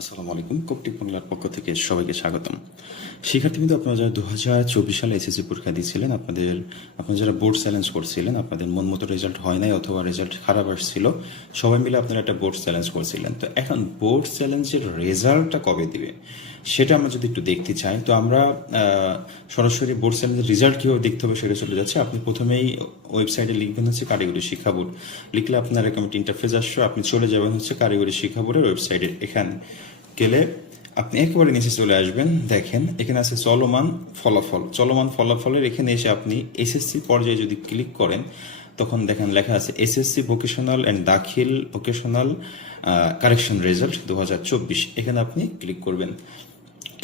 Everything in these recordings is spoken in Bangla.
আসসালামু আলাইকুম। কপটিক বাংলার পক্ষ থেকে সবাইকে স্বাগতম। শিক্ষার্থীবৃন্দ, আপনারা যারা দু হাজার চব্বিশ সালে এসএসসি পরীক্ষা দিয়েছিলেন, আপনাদের, আপনারা যারা বোর্ড চ্যালেঞ্জ করছিলেন, আপনাদের মন মতো রেজাল্ট হয় নাই অথবা রেজাল্ট খারাপ আসছিল, সবাই মিলে আপনারা একটা বোর্ড চ্যালেঞ্জ করছিলেন। তো এখন বোর্ড চ্যালেঞ্জের রেজাল্টটা কবে দিবে? সেটা আমরা যদি একটু দেখতে চাই, তো আমরা সরাসরি বোর্ড চ্যালেঞ্জের রেজাল্ট কীভাবে দেখতে হবে সেটা চলে যাচ্ছে। আপনি প্রথমেই ওয়েবসাইটে লিখবেন হচ্ছে কারিগরি শিক্ষা বোর্ড লিখলে আপনার এরকম একটা ইন্টারফেস আসবে, আপনি চলে যাবেন হচ্ছে কারিগরি শিক্ষা বোর্ডের ওয়েবসাইটে এখানে গেলে আপনি একেবারে নিচে চলে আসবেন, দেখেন, এখানে আছে চলমান ফলাফল। চলমান ফলাফলের এখানে এসে আপনি এসএসসি পর্যায়ে যদি ক্লিক করেন, তখন দেখেন লেখা আছে SSC vocational and Dakhil vocational correction result দু হাজার চব্বিশ। এখানে আপনি ক্লিক করবেন।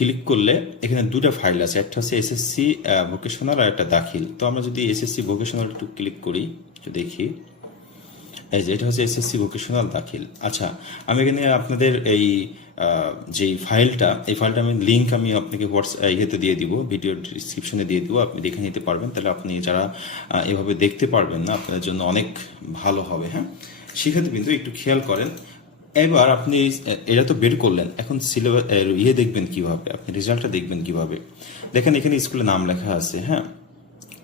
ক্লিক করলে এখানে দুটো ফাইল আছে। একটা হচ্ছে এসএসসি ভোকেশনাল আর একটা দাখিল। তো আমরা যদি এসএসসি ভোকেশনাল একটু ক্লিক করি, একটু দেখি। এই যে, এটা হচ্ছে এসএসসি ভোকেশনাল দাখিল। আচ্ছা আমি এখানে আপনাদের এই যেই ফাইলটা, এই ফাইলটা আমি লিংক আমি আপনাকে হোয়াটস ইয়েতে দিয়ে দিব ভিডিও ডিসক্রিপশনে দিয়ে দিব, আপনি দেখে নিতে পারবেন। তাহলে আপনি যারা এভাবে দেখতে পারবেন না, আপনাদের জন্য অনেক ভালো হবে হ্যাঁ? সেক্ষেত্রে কিন্তু একটু খেয়াল করেন এবার আপনি, এটা তো বের করলেন, এখন সিলেবাস ইয়ে দেখবেন কীভাবে, আপনি রেজাল্টটা দেখবেন কীভাবে। দেখেন, এখানে স্কুলে নাম লেখা আছে হ্যাঁ?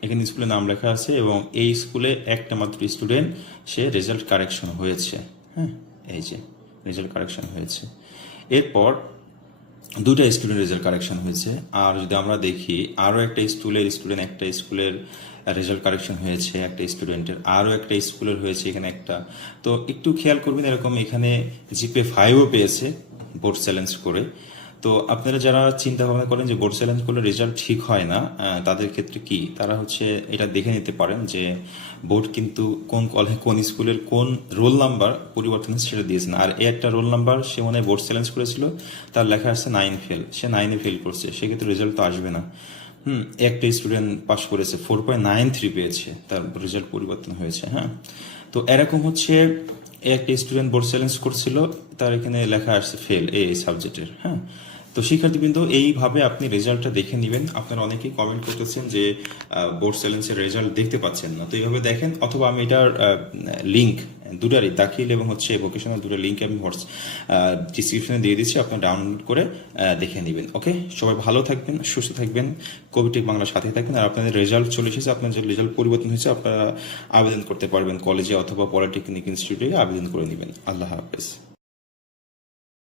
এখানে স্কুলে নাম লেখা আছে এবং এই স্কুলে একটা মাত্র স্টুডেন্ট সে রেজাল্ট কারেকশন হয়েছে হ্যাঁ? এই যে রেজাল্ট কারেকশন হয়েছে। এরপর দুটা স্টুডেন্ট রেজাল্ট কারেকশন হয়েছে। আর যদি আমরা দেখি, আরও একটা স্কুলের স্টুডেন্ট একটা স্কুলের রেজাল্ট কারেকশন হয়েছে, একটা স্টুডেন্টের আরও একটা স্কুলের হয়েছে, এখানে একটা। তো একটু খেয়াল করবেন, এরকম এখানে জিপে ফাইভও পেয়েছে বোর্ড চ্যালেঞ্জ করে। তো আপনারা যারা চিন্তা ভাবনা করেন যে বোর্ড চ্যালেঞ্জ করলে রেজাল্ট ঠিক হয় না তাদের ক্ষেত্রে কি? তারা হচ্ছে এটা দেখে নিতে পারেন যে বোর্ড কিন্তু কোন কলে, কোন স্কুলের কোন রোল নাম্বার পরিবর্তন সেটা দিয়েছে না। আর এ একটা রোল নাম্বার সে মনে বোর্ড চ্যালেঞ্জ করেছিল, তার লেখা আসছে নাইন ফেল। সে নাইনে ফেল করছে, সেক্ষেত্রে রেজাল্ট তো আসবে না। হুম একটা স্টুডেন্ট পাস করেছে ফোর পয়েন্ট নাইন থ্রি পেয়েছে, তার রেজাল্ট পরিবর্তন হয়েছে হ্যাঁ। তো এরকম হচ্ছে একটা স্টুডেন্ট বোর্ড চ্যালেঞ্জ করছিল, তার এখানে লেখা আসছে ফেল এই সাবজেক্টের হ্যাঁ? তো শিক্ষার্থীবৃন্দ, এইভাবে আপনি রেজাল্টটা দেখে নেবেন। আপনারা অনেকেই কমেন্ট করতেছেন যে বোর্ড চ্যালেঞ্জের রেজাল্ট দেখতে পাচ্ছেন না। তো এইভাবে দেখেন, অথবা আমি এটার লিঙ্ক দুটারই, দাখিল এবং হচ্ছে ভোকেশনাল দুটো লিঙ্ক আমি হোয়াটস ডিসক্রিপশনে দিয়ে দিচ্ছি আপনি ডাউনলোড করে দেখে নেবেন ওকে সবাই ভালো থাকবেন, সুস্থ থাকবেন কোভিটেক বাংলার সাথে থাকবেন, আর আপনাদের রেজাল্ট চলে এসেছে আপনার যে রেজাল্ট পরিবর্তন হয়েছে, আপনারা আবেদন করতে পারবেন কলেজে অথবা পলিটেকনিক ইনস্টিটিউটে আবেদন করে নেবেন। আল্লাহ হাফেজ।